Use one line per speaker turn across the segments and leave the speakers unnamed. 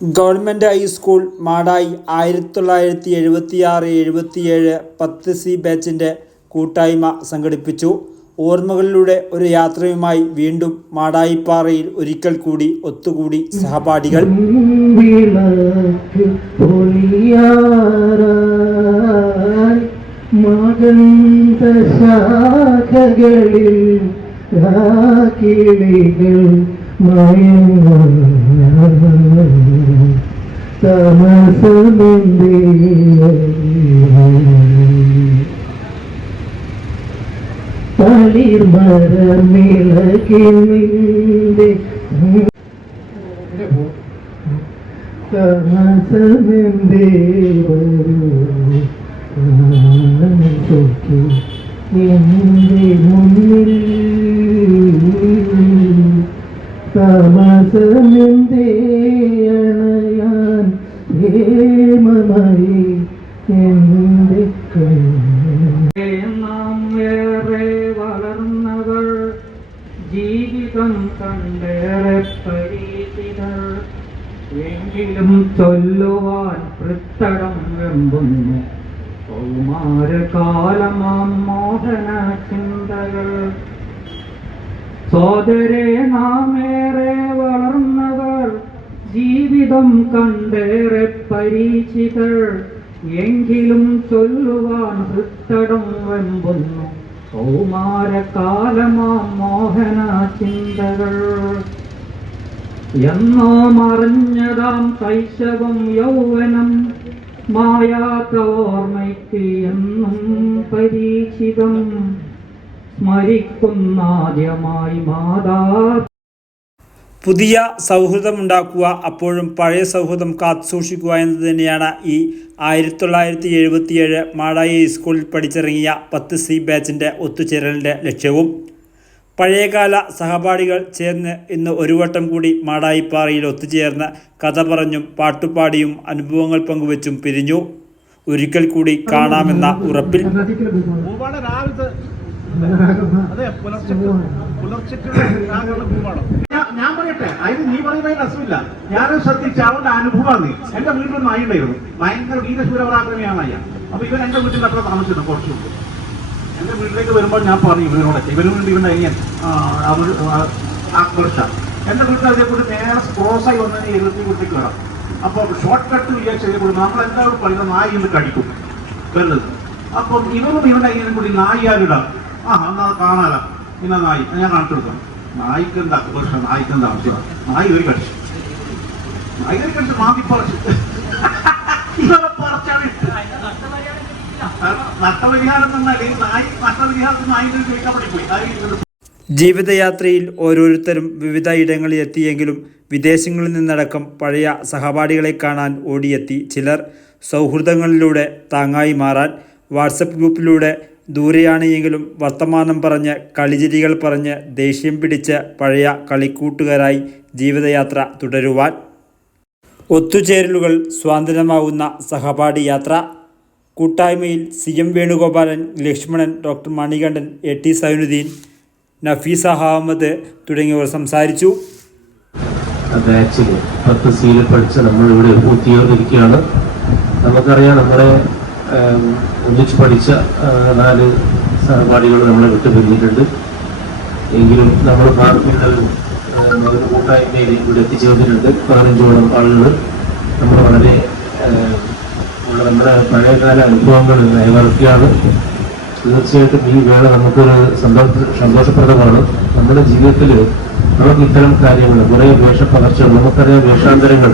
Government high school Madayi ആയിരത്തി തൊള്ളായിരത്തി എഴുപത്തിയാറ് എഴുപത്തിയേഴ് പത്ത് സി ബാച്ചിന്റെ കൂട്ടായ്മ സംഘടിപ്പിച്ചു. ഓർമ്മകളിലൂടെ ഒരു യാത്രയുമായി വീണ്ടും മാടായിപ്പാറയിൽ ഒരിക്കൽ കൂടി ഒത്തുകൂടി സഹപാഠികൾ.
പൊളിയാറായി രാക്കിളികൾ തമസമെന്തേ തളിർമരമിളകിന്റെ കമസമെന്തേ എന്റെ മുന്നിൽ
നാം ഏറെ വളർന്നവർ ജീവിതം കണ്ടേറെ പരീക്ഷിതർ എങ്കിലും ചൊല്ലുവാൻ പൃത്തടം വെമ്പുന്നു കൗമാരകാലമാം മോഹന ചിന്തകൾ സോദരെ നാം ഏറെ വളർന്നവർ ജീവിതം കണ്ടേറെ പരീക്ഷിതർ എങ്കിലും ചൊല്ലുവാൻ ഹൃത്തടം വെമ്പുന്നു. കൗമാരകാലമാം മോഹന ചിന്തകൾ. എന്നോ മറിഞ്ഞതാം കൈശവം യൗവനം. മായാത്ത ഓർമ്മയ്ക്ക് എന്നും പരീക്ഷിതം. സ്മരിക്കുന്നാദ്യമായി മാതാ
പുതിയ സൗഹൃദമുണ്ടാക്കുക അപ്പോഴും പഴയ സൗഹൃദം കാത്തുസൂക്ഷിക്കുക എന്നത് തന്നെയാണ് ഈ ആയിരത്തി തൊള്ളായിരത്തി എഴുപത്തിയേഴ് മാടായി സ്കൂളിൽ പഠിച്ചിറങ്ങിയ പത്ത് സി ബാച്ചിന്റെ ഒത്തുചേരലിന്റെ ലക്ഷ്യവും. പഴയകാല സഹപാഠികൾ ചേർന്ന് ഇന്ന് ഒരു വട്ടം കൂടി മാടായിപ്പാറയിൽ ഒത്തുചേർന്ന് കഥ പറഞ്ഞും പാട്ടുപാടിയും അനുഭവങ്ങൾ പങ്കുവച്ചും പിരിഞ്ഞു. ഒരിക്കൽ കൂടി കാണാമെന്ന ഉറപ്പിൽ.
അതെ ഞാൻ- പറയട്ടെ അതിന് നീ പറയുന്നതിന് അസുഖമില്ല ഞാനും ശ്രദ്ധിച്ച അവന്റെ അനുഭവമാണ് എന്റെ വീട്ടിൽ നായി ഉണ്ടായിരുന്നു. ഭയങ്കര വീരശൂരപരാക്രമിയാണ് അയ്യ അപ്പൊ ഇവൻ എന്റെ വീട്ടിൽ അത്ര താമസിച്ചിട്ടുണ്ട് കുറച്ചുണ്ട് എന്റെ വീട്ടിലേക്ക് വരുമ്പോൾ ഞാൻ പറയും ഇവനോടൊക്കെ ഇവനുണ്ട് ഇവന്റെ അയ്യൻ ആ, അവൾ എന്റെ വീട്ടിൽ കൂടി നേരെ ക്രോസായി വന്നതിന് എഴുപത്തി വീട്ടിലേക്ക് വരാം. അപ്പൊ ഷോർട്ട് കട്ട് വിചാരിച്ച് കൂടി നമ്മൾ എല്ലാവരും പറയുന്നത് നായി ഇന്ന് കടിക്കും. വരുന്നത് അപ്പം ഇവനും ഇവന്റെ അയ്യനും കൂടി നായിയാലിടാം ആ എന്നാ കാണാലോ ഇന്ന നായി. ഞാൻ കാണിച്ചു കൊടുക്കാം. നായിക്ക് എന്താ പ്രശ്നം നായിക്ക് എന്താ നായി ഒരു കടിച്ചു. നായി ഒരു കടിച്ചു മാന്തി പറിച്ചു. ഇവരെ പറിച്ചാണ്. നഷ്ടപരിഹാരം എന്നാൽ ഈ നായി നഷ്ടപരിഹാരം നായിന്റെ ചോദിക്കാൻ പഠിപ്പോയി നായി
ജീവിതയാത്രയിൽ ഓരോരുത്തരും വിവിധ ഇടങ്ങളിൽ എത്തിയെങ്കിലും വിദേശങ്ങളിൽ നിന്നടക്കം പഴയ സഹപാഠികളെ കാണാൻ ഓടിയെത്തി ചിലർ സൗഹൃദങ്ങളിലൂടെ താങ്ങായി മാറാൻ വാട്സപ്പ് ഗ്രൂപ്പിലൂടെ ദൂരെയാണെങ്കിലും വർത്തമാനം പറഞ്ഞ് കളിചിരികൾ പറഞ്ഞ് ദേഷ്യം പിടിച്ച് പഴയ കളിക്കൂട്ടുകാരായി ജീവിതയാത്ര തുടരുവാൻ ഒത്തുചേരലുകൾ സ്വാതന്ത്ര്യമാവുന്ന സഹപാഠി യാത്ര. കൂട്ടായ്മയിൽ C M Venugopalan Lakshmanan doctor Manikandan A T Sainuddin Nafeesa Ahammed തുടങ്ങിയവർ സംസാരിച്ചു.
പത്ത് സീൽ പഠിച്ച് നമ്മളിവിടെ പൂർത്തിയായിരിക്കുകയാണ് നമുക്കറിയാം നമ്മുടെ ഒന്നിച്ച് പഠിച്ച നാല് സഹപാഠികൾ നമ്മളെ വിട്ടുപിരിഞ്ഞിട്ടുണ്ട് എങ്കിലും നമ്മൾ ഭാരതത്തിൽ ഒരു കൂട്ടായ്മയിൽ ഇവിടെ എത്തിച്ചേർന്നിട്ടുണ്ട്. പതിനഞ്ചോളം ആളുകൾ നമ്മൾ വളരെ നമ്മുടെ പഴയകാല അനുഭവങ്ങൾ നയവർക്കുകയാണ് തീർച്ചയായിട്ടും ഈ വേള നമുക്കൊരു സന്തോഷ സന്തോഷപ്രദമാണ്. നമ്മുടെ ജീവിതത്തിൽ നമുക്ക് ഇത്തരം കാര്യങ്ങൾ കുറേ വേഷപ്പകർച്ചകൾ നമുക്കറിയാം വേഷാന്തരങ്ങൾ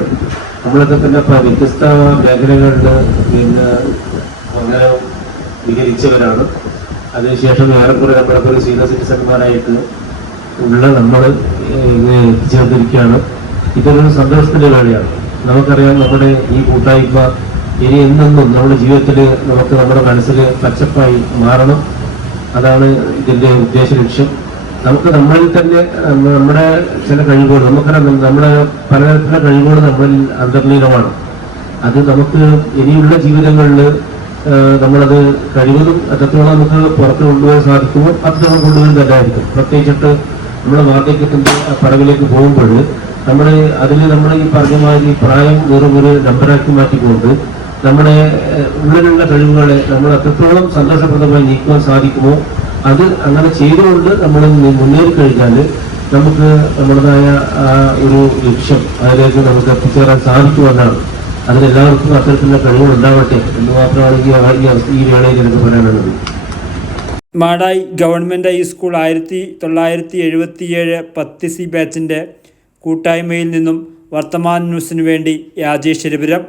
നമ്മളൊക്കെ തന്നെ വ്യത്യസ്ത മേഖലകളിൽ പിന്നെ വികരിച്ചവരാണ് അതിനുശേഷം ഏറെക്കുറെ നമ്മളൊക്കെ ഒരു സീനിയർ സിറ്റിസൺമാരായിട്ട് ഉള്ള നമ്മൾ ഇങ്ങനെ എത്തിച്ചേർന്നിരിക്കുകയാണ് ഇതൊരു സന്തോഷത്തിന്റെ വേളയാണ്. നമുക്കറിയാം നമ്മുടെ ഈ കൂട്ടായ്മ ഇനി എന്നെന്നും നമ്മുടെ ജീവിതത്തിൽ നമുക്ക് നമ്മുടെ മനസ്സിൽ പച്ചപ്പായി മാറണം. അതാണ് ഇതിന്റെ ഉദ്ദേശ ലക്ഷ്യം. നമുക്ക് നമ്മളിൽ തന്നെ നമ്മുടെ ചില കഴിവുകൾ നമുക്കറിയാം നമ്മുടെ പലതരത്തിലുള്ള കഴിവുകൾ നമ്മളിൽ അന്തർലീനമാണ്. അത് നമുക്ക് ഇനിയുള്ള ജീവിതങ്ങളിൽ നമ്മളത് കഴിവതും എത്രത്തോളം നമുക്ക് പുറത്ത് കൊണ്ടുപോകാൻ സാധിക്കുമോ? അത്രത്തോളം കൊണ്ടുപോകാൻ തന്നെയായിരിക്കും പ്രത്യേകിച്ചിട്ട് നമ്മുടെ വാർദ്ധക്യത്തിന്റെ ആ പടവിലേക്ക് പോകുമ്പോൾ നമ്മൾ അതിൽ നമ്മൾ ഈ പറഞ്ഞ മാതിരി പ്രായം വെറും ഒരു നമ്പരാക്കി മാറ്റിക്കൊണ്ട് നമ്മുടെ ഉള്ളിലുള്ള കഴിവുകളെ നമ്മൾ എത്രത്തോളം സന്തോഷപ്രദമായി നീക്കുവാൻ സാധിക്കുമോ? അത് അങ്ങനെ ചെയ്തുകൊണ്ട് നമ്മൾ മുന്നേറി കഴിഞ്ഞാൽ നമുക്ക് നമ്മുടേതായ ഒരു ലക്ഷ്യം അതിലേക്ക് നമുക്ക് എത്തിച്ചേരാൻ സാധിക്കുമെന്നാണ്. അതിനെല്ലാവർക്കും അത്തരത്തിലുള്ള കഴിവുകൾ ഉണ്ടാവട്ടെ എന്ന് മാത്രമാണ് ഈ വേളയിൽ എനിക്ക് പറയാനുള്ളത്.
മാടായി ഗവൺമെന്റ് ഹൈസ്കൂൾ ആയിരത്തി തൊള്ളായിരത്തി എഴുപത്തിയേഴ് പത്ത് സി ബാച്ചിന്റെ കൂട്ടായ്മയിൽ നിന്നും വർത്തമാൻ ന്യൂസിനു വേണ്ടി രാജേഷ് രവിപുരം